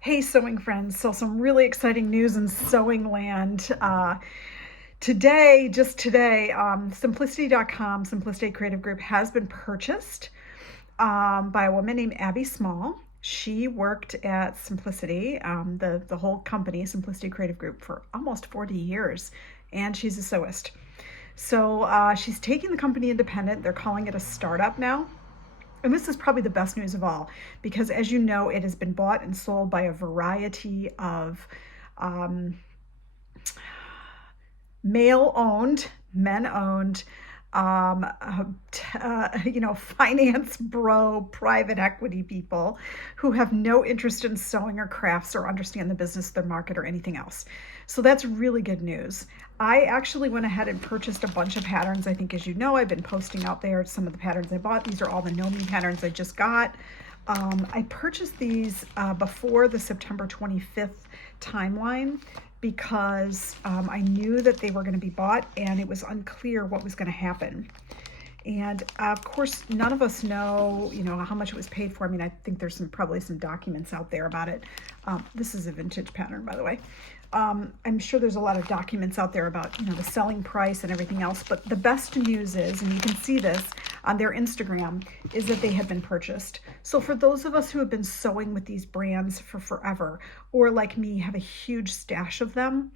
Hey, sewing friends. So, some really exciting news in sewing land. Just today, Simplicity.com, Simplicity Creative Group, has been purchased by a woman named Abby Small. She worked at Simplicity, the whole company, Simplicity Creative Group, for almost 40 years, and she's a sewist. So, she's taking the company independent. They're calling it a startup now. And this is probably the best news of all because, as you know, it has been bought and sold by a variety of um, male owned, men owned, finance bro, private equity people who have no interest in sewing or crafts or understand the business, their market, or anything else. So that's really good news. I actually went ahead and purchased a bunch of patterns. I think, as you know, I've been posting out there some of the patterns I bought. These are all the Know Me patterns I just got. I purchased these before the September 25th timeline because I knew that they were going to be bought and it was unclear what was going to happen. And of course, none of us know, how much it was paid for. I mean, I think there's probably some documents out there about it. This is a vintage pattern, by the way. I'm sure there's a lot of documents out there about, the selling price and everything else. But the best news is, and you can see this on their Instagram, is that they have been purchased. So for those of us who have been sewing with these brands for forever, or like me, have a huge stash of them,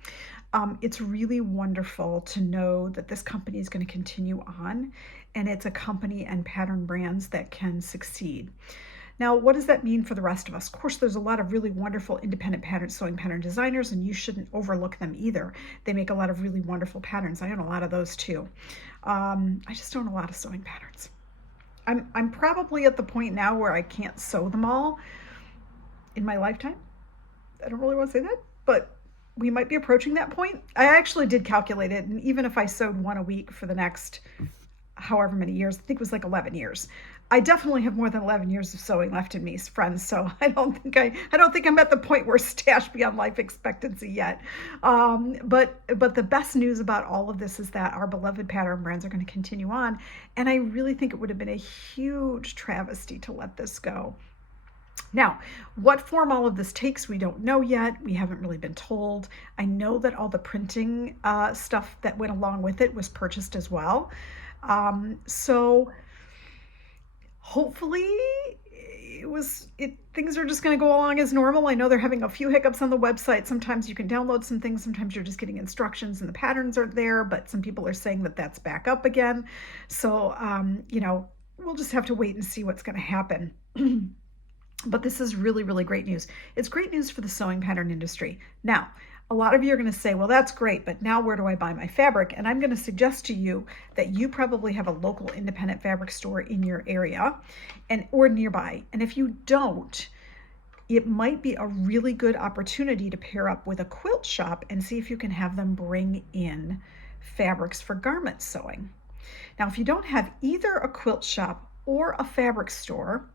it's really wonderful to know that this company is going to continue on, and it's a company and pattern brands that can succeed. Now, what does that mean for the rest of us? Of course, there's a lot of really wonderful independent sewing pattern designers, and you shouldn't overlook them either. They make a lot of really wonderful patterns. I own a lot of those too. I just own a lot of sewing patterns. I'm probably at the point now where I can't sew them all in my lifetime. I don't really want to say that, but we might be approaching that point. I actually did calculate it, and even if I sewed one a week for the next however many years, I think it was like 11 years. I definitely have more than 11 years of sewing left in me, friends. So I don't think I'm at the point where stash beyond life expectancy yet. But the best news about all of this is that our beloved pattern brands are going to continue on, and I really think it would have been a huge travesty to let this go. Now, what form all of this takes, we don't know yet. We haven't really been told. I know that all the printing stuff that went along with it was purchased as well. So hopefully things are just going to go along as normal. I know they're having a few hiccups on the website. Sometimes you can download some things. Sometimes you're just getting instructions and the patterns aren't there, but some people are saying that that's back up again. So, we'll just have to wait and see what's going to happen. But this is really, really great news. It's great news for the sewing pattern industry. Now, a lot of you are going to say, well, that's great, but now where do I buy my fabric? And I'm going to suggest to you that you probably have a local independent fabric store in your area or nearby. And if you don't, it might be a really good opportunity to pair up with a quilt shop and see if you can have them bring in fabrics for garment sewing. Now, if you don't have either a quilt shop or a fabric store,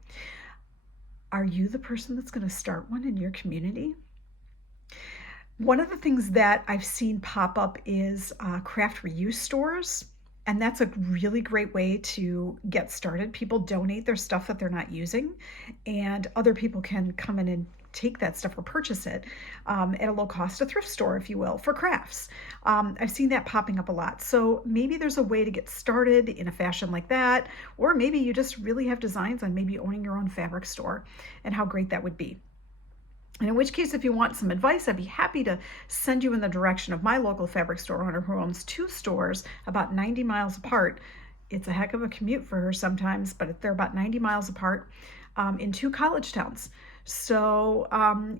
are you the person that's going to start one in your community? One of the things that I've seen pop up is craft reuse stores, and that's a really great way to get started. People donate their stuff that they're not using, and other people can come in and take that stuff or purchase it at a low cost, a thrift store, if you will, for crafts. I've seen that popping up a lot. So maybe there's a way to get started in a fashion like that, or maybe you just really have designs on maybe owning your own fabric store and how great that would be. And in which case, if you want some advice, I'd be happy to send you in the direction of my local fabric store owner who owns two stores about 90 miles apart. It's a heck of a commute for her sometimes, but they're about 90 miles apart in two college towns. So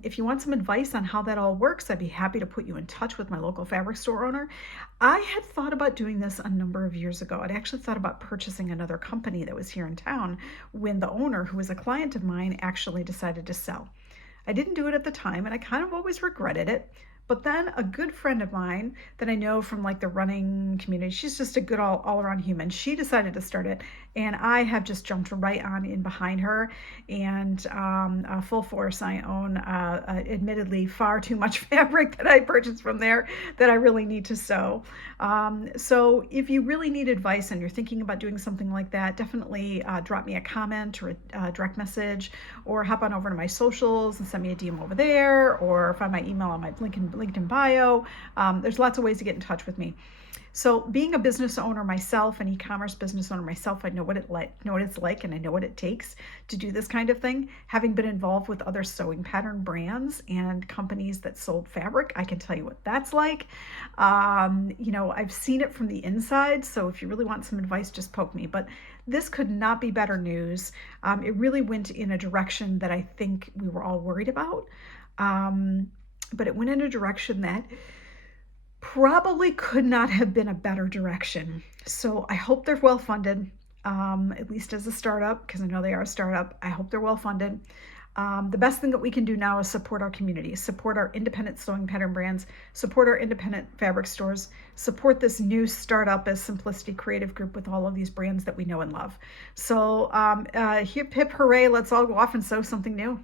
if you want some advice on how that all works, I'd be happy to put you in touch with my local fabric store owner. I had thought about doing this a number of years ago. I'd actually thought about purchasing another company that was here in town when the owner, who was a client of mine, actually decided to sell. I didn't do it at the time, and I kind of always regretted it, But then a good friend of mine that I know from like the running community, she's just a good all around human. She decided to start it, and I have just jumped right on in behind her. And full force, I own admittedly far too much fabric that I purchased from there that I really need to sew. So if you really need advice and you're thinking about doing something like that, definitely drop me a comment or a direct message, or hop on over to my socials and send me a DM over there, or find my email on my LinkedIn bio. There's lots of ways to get in touch with me. So being a business owner myself, an e-commerce business owner myself, I know what it's like, and I know what it takes to do this kind of thing. Having been involved with other sewing pattern brands and companies that sold fabric, I can tell you what that's like. I've seen it from the inside. So if you really want some advice, just poke me. But this could not be better news. It really went in a direction that I think we were all worried about. But it went in a direction that probably could not have been a better direction. So I hope they're well funded, at least as a startup, because I know they are a startup. I hope they're well funded. The best thing that we can do now is support our community, support our independent sewing pattern brands, support our independent fabric stores, support this new startup as Simplicity Creative Group with all of these brands that we know and love. So hip, hip, hooray, let's all go off and sew something new.